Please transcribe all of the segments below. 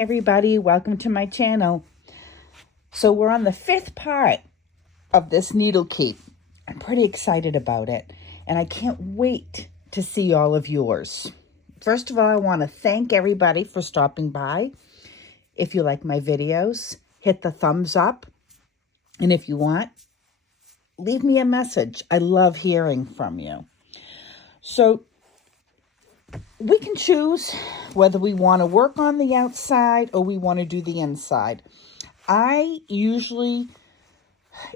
Hey everybody, welcome to my channel. So we're on the 5th part of this needle keep. I'm pretty excited about it and I can't wait to see all of yours. First of all, I want to thank everybody for stopping by. If you like my videos, hit the thumbs up. And if you want, leave me a message. I love hearing from you. So we can choose whether we want to work on the outside or we want to do the inside.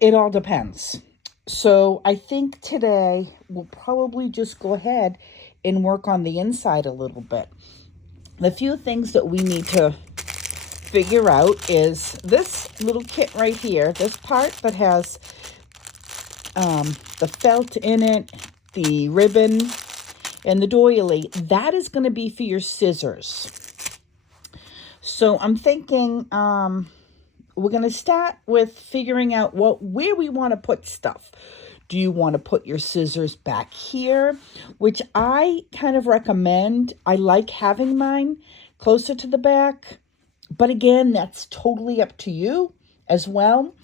It all depends. So I think today we'll probably just go ahead and work on the inside a little bit. The few things that we need to figure out is this little kit right here, this part that has the felt in it, the ribbon, and the doily. That is going to be for your scissors. So I'm thinking we're going to start with figuring out where we want to put stuff. Do you want to put your scissors back here, which I kind of recommend. I like having mine closer to the back, but again, that's totally up to you as well.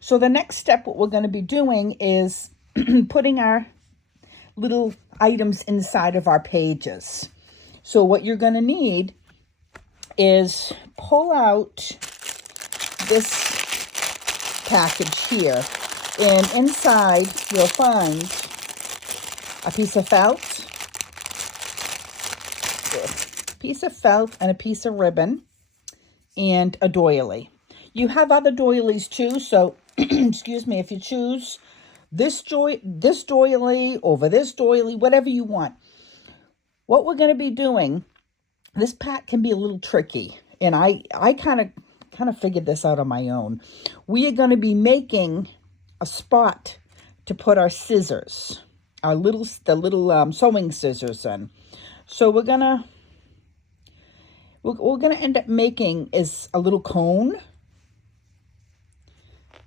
So the next step, what we're going to be doing is putting our little items inside of our pages. So what you're going to need is pull out this package here, and inside you'll find a piece of felt and a piece of ribbon and a doily. You have other doilies too, so excuse me, if you choose this doily over this doily, whatever you want. What we're going to be doing, this pack can be a little tricky, and I kind of figured this out on my own. We are going to be making a spot to put our scissors, the little sewing scissors in. So we're gonna end up making is a little cone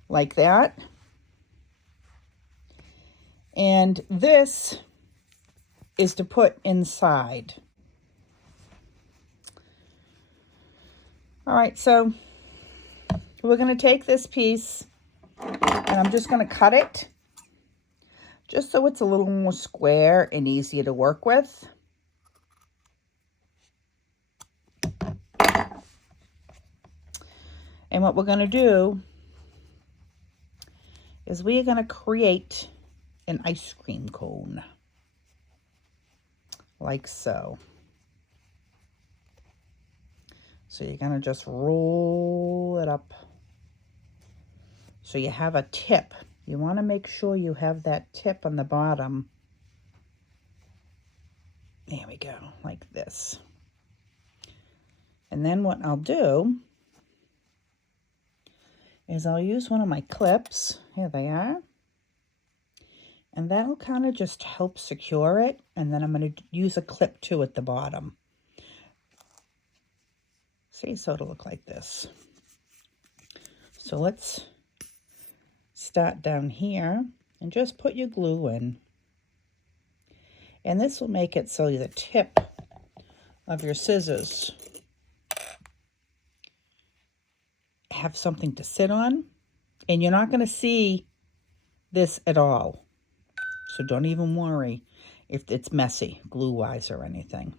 like that. And this is to put inside. All right, so we're going to take this piece and I'm just going to cut it just so it's a little more square and easier to work with. And what we're going to do is we are going to create an ice cream cone, like so. So you're going to just roll it up. So you have a tip. You want to make sure you have that tip on the bottom. There we go, like this. And then what I'll do is I'll use one of my clips. Here they are. And that'll kind of just help secure it. And then I'm going to use a clip too at the bottom. See, so it'll look like this. So let's start down here and just put your glue in. And this will make it so the tip of your scissors have something to sit on. And you're not going to see this at all. So don't even worry if it's messy, glue-wise or anything.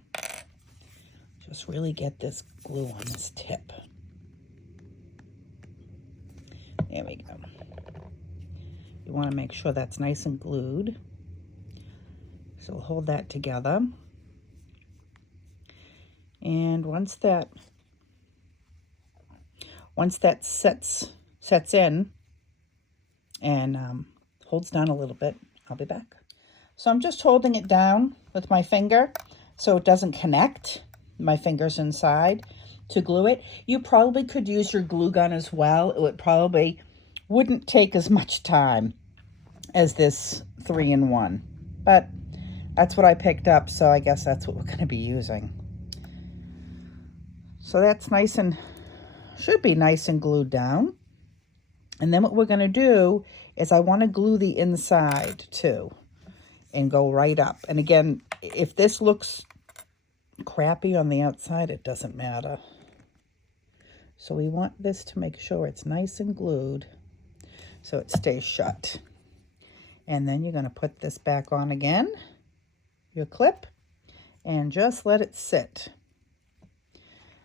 Just really get this glue on this tip. There we go. You want to make sure that's nice and glued. So we'll hold that together. And once that sets in and holds down a little bit, I'll be back. So I'm just holding it down with my finger so it doesn't connect. My fingers inside to glue it. You probably could use your glue gun as well. It wouldn't take as much time as this 3-in-1, but that's what I picked up, so I guess that's what we're going to be using. So that's should be nice and glued down. And then what we're going to do is I want to glue the inside too and go right up. And again, if this looks crappy on the outside, it doesn't matter. So we want this to make sure it's nice and glued so it stays shut. And then you're going to put this back on again, your clip, and just let it sit.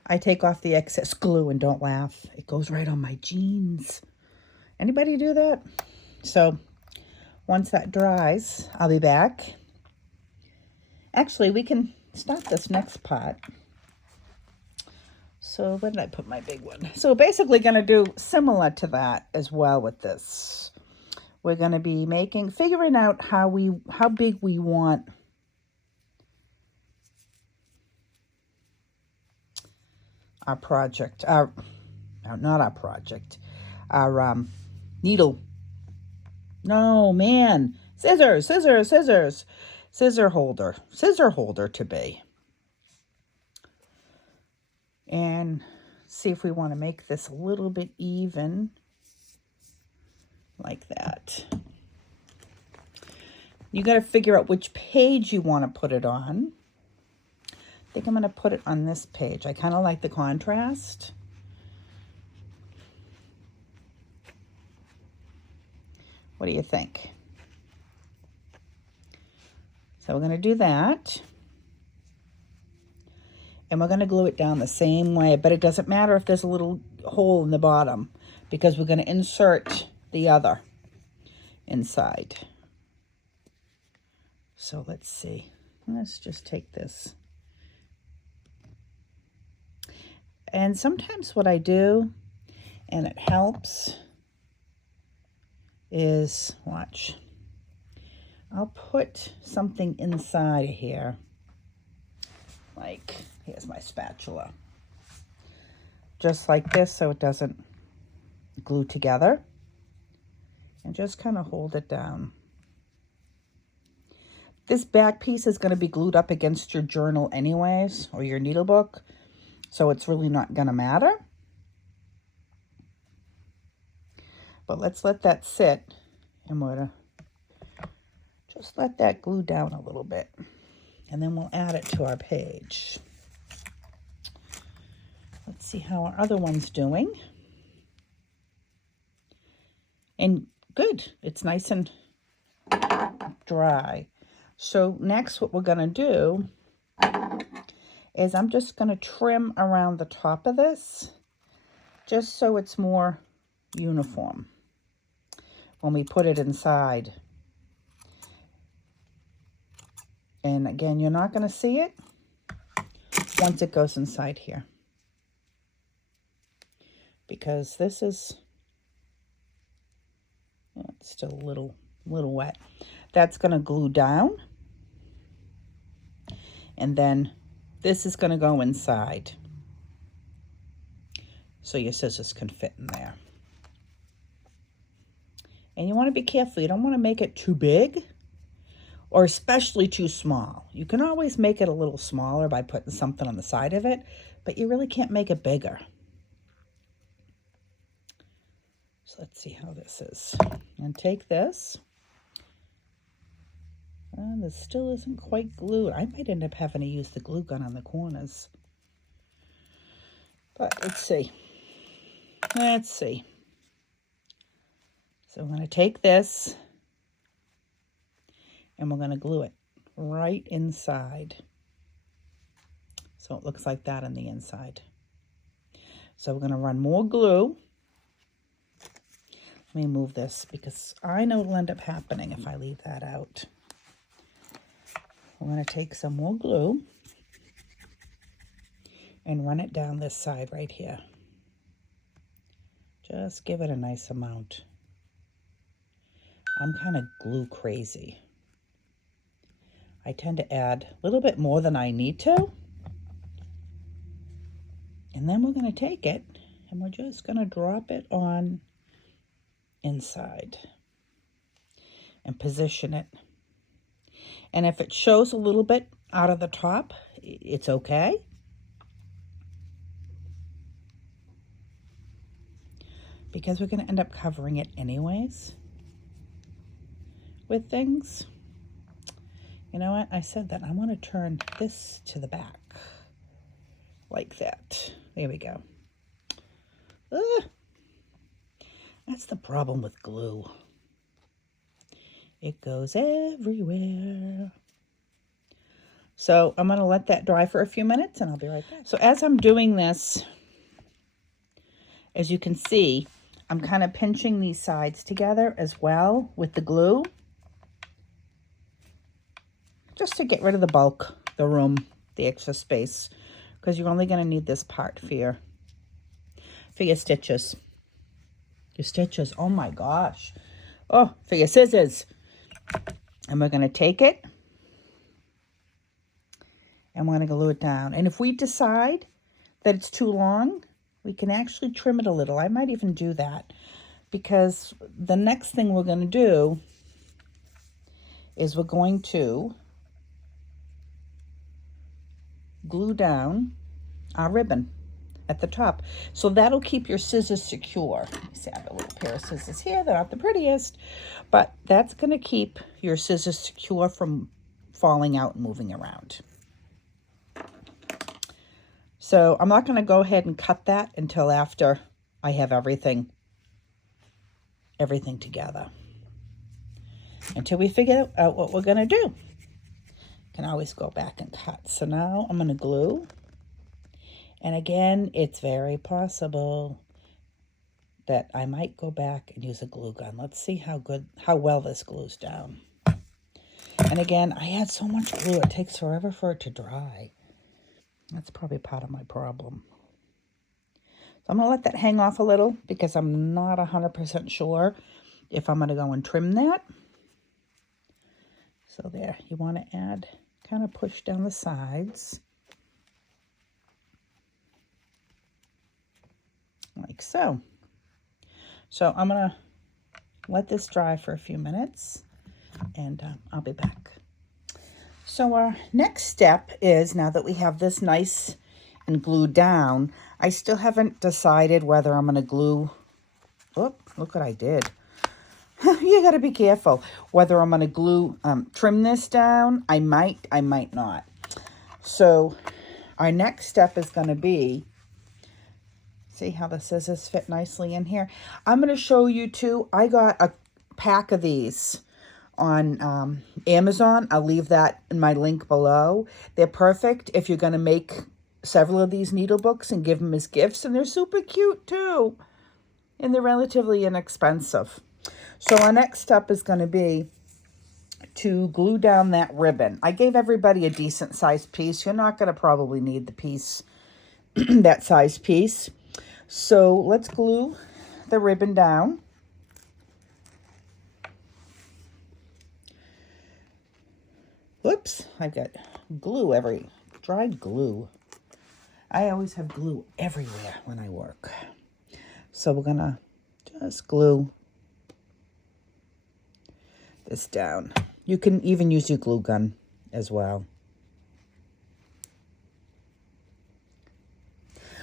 I take off the excess glue and don't laugh. It goes right on my jeans. Anybody do that? So once that dries, I'll be back. Actually, we can start this next part. So where did I put my big one? So basically going to do similar to that as well with this. We're going to be figuring out how big we want our project, our needle. No, man, scissor holder to be. And see if we want to make this a little bit even, like that. You got to figure out which page you want to put it on. I think I'm going to put it on this page. I kind of like the contrast. What do you think? So we're going to do that. And we're going to glue it down the same way, but it doesn't matter if there's a little hole in the bottom because we're going to insert the other inside. So let's see. Let's just take this. And sometimes what I do, and it helps, is, watch, I'll put something inside here. Like, here's my spatula. Just like this so it doesn't glue together. And just kind of hold it down. This back piece is going to be glued up against your journal anyways, or your needle book. So it's really not going to matter. But let's let that sit. And we're going to just let that glue down a little bit. And then we'll add it to our page. Let's see how our other one's doing. And good, it's nice and dry. So next what we're gonna do is I'm just gonna trim around the top of this, just so it's more uniform when we put it inside. And again, you're not gonna see it once it goes inside here, because this is, it's still a little wet. That's going to glue down. And then this is going to go inside. So your scissors can fit in there. And you want to be careful. You don't want to make it too big or especially too small. You can always make it a little smaller by putting something on the side of it, but you really can't make it bigger. So let's see how this is. And take this. This still isn't quite glued. I might end up having to use the glue gun on the corners. But let's see. Let's see. So I'm going to take this and we're going to glue it right inside. So it looks like that on the inside. So we're going to run more glue. Let me move this because I know what'll end up happening if I leave that out. We're going to take some more glue and run it down this side right here. Just give it a nice amount. I'm kind of glue crazy. I tend to add a little bit more than I need to. And then we're going to take it and we're just going to drop it on inside and position it. And if it shows a little bit out of the top, it's okay. Because we're going to end up covering it anyways with things. You know what? I said that I want to turn this to the back. like that. There we go. Ugh. That's the problem with glue. It goes everywhere. So I'm going to let that dry for a few minutes and I'll be right back. So as I'm doing this, as you can see, I'm kind of pinching these sides together as well with the glue. Just to get rid of the bulk, the room, the extra space. Because you're only going to need this part for your stitches. Your stitches, oh my gosh. Oh, for your scissors. And we're going to take it. And we're going to glue it down. And if we decide that it's too long, we can actually trim it a little. I might even do that. Because the next thing we're going to do is we're going to glue down our ribbon at the top. So that'll keep your scissors secure. Let me see, I have a little pair of scissors here. They're not the prettiest, but that's going to keep your scissors secure from falling out and moving around. So I'm not going to go ahead and cut that until after I have everything together. Until we figure out what we're going to do. Can always go back and cut. So now I'm going to glue. And again, it's very possible that I might go back and use a glue gun. Let's see how well this glues down. And again, I had so much glue, it takes forever for it to dry. That's probably part of my problem. So I'm going to let that hang off a little because I'm not 100% sure if I'm going to go and trim that. So there, you want to add, kind of push down the sides. Like so. So I'm going to let this dry for a few minutes and I'll be back. So our next step is, now that we have this nice and glued down, I still haven't decided whether I'm going to glue, oh, look what I did. You got to be careful. Whether I'm going to glue, trim this down, I might not. So our next step is going to be, see how the scissors fit nicely in here? I'm going to show you too. I got a pack of these on Amazon. I'll leave that in my link below. They're perfect if you're going to make several of these needle books and give them as gifts. And they're super cute too. And they're relatively inexpensive. So our next step is going to be to glue down that ribbon. I gave everybody a decent sized piece. You're not going to probably need the piece, that size piece. So let's glue the ribbon down. Whoops, I've got glue dried glue. I always have glue everywhere when I work. So we're gonna just glue this down. You can even use your glue gun as well.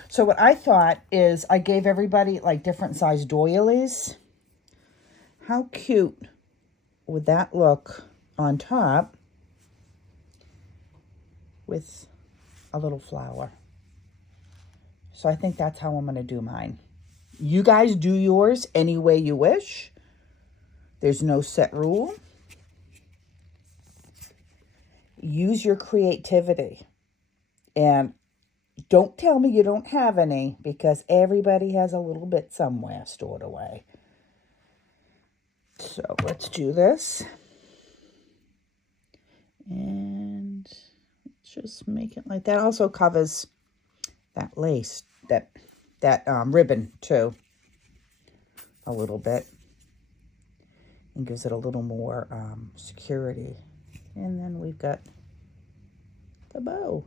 So what I thought is I gave everybody like different size doilies. How cute would that look on top with a little flower? So I think that's how I'm going to do mine. You guys do yours any way you wish. There's no set rule. Use your creativity. And don't tell me you don't have any, because everybody has a little bit somewhere stored away. So let's do this. And let's just make it like that. Also covers that lace, that ribbon too, a little bit. And gives it a little more security. And then we've got the bow.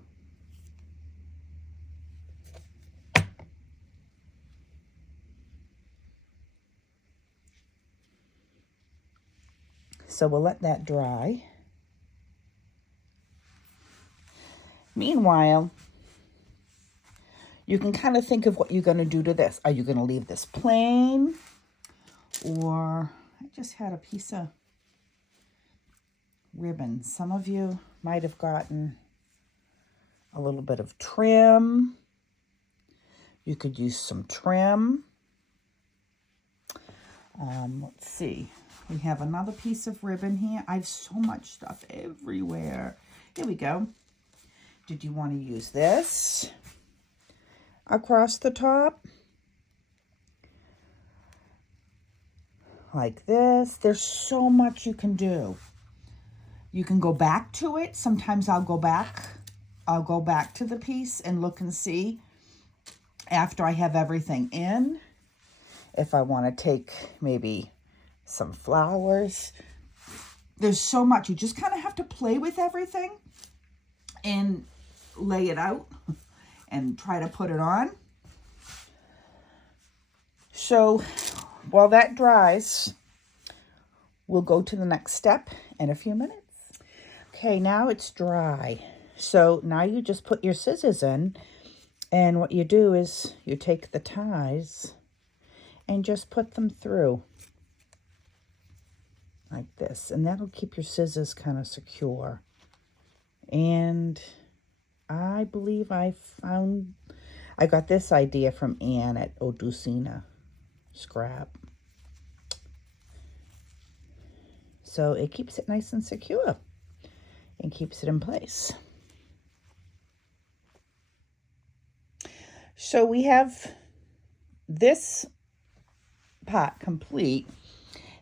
So we'll let that dry. Meanwhile, you can kind of think of what you're going to do to this. Are you going to leave this plain? Or I just had a piece of ribbon. Some of you might have gotten a little bit of trim. You could use some trim. Let's see. We have another piece of ribbon here. I have so much stuff everywhere. Here we go. Did you want to use this across the top? Like this. There's so much you can do. You can go back to it. Sometimes I'll go back to the piece and look and see after I have everything in. If I want to take maybe some flowers. There's so much. You just kind of have to play with everything and lay it out and try to put it on. So while that dries, we'll go to the next step in a few minutes. Okay, now it's dry. So now you just put your scissors in, and what you do is you take the ties and just put them through like this, and that'll keep your scissors kind of secure. And I believe I got this idea from Anne at Odusina Scrap. So it keeps it nice and secure and keeps it in place. So we have this pot complete,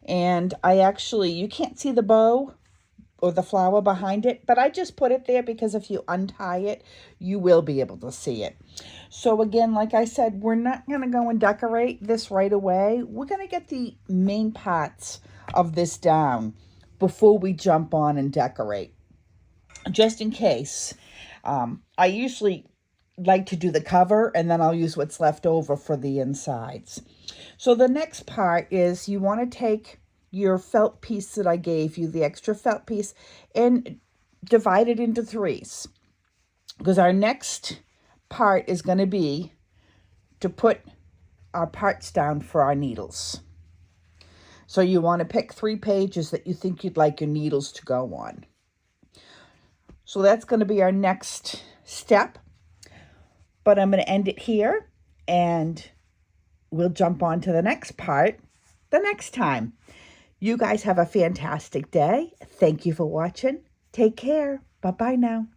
and you can't see the bow or the flower behind it, but I just put it there because if you untie it, you will be able to see it. So again, like I said, we're not going to go and decorate this right away. We're going to get the main parts of this down before we jump on and decorate, just in case. I usually like to do the cover, and then I'll use what's left over for the insides. So the next part is you want to take your felt piece that I gave you, the extra felt piece, and divide it into threes. Because our next part is going to be to put our parts down for our needles. So you want to pick 3 pages that you think you'd like your needles to go on. So that's going to be our next step. But I'm going to end it here, and we'll jump on to the next part the next time. You guys have a fantastic day. Thank you for watching. Take care. Bye-bye now.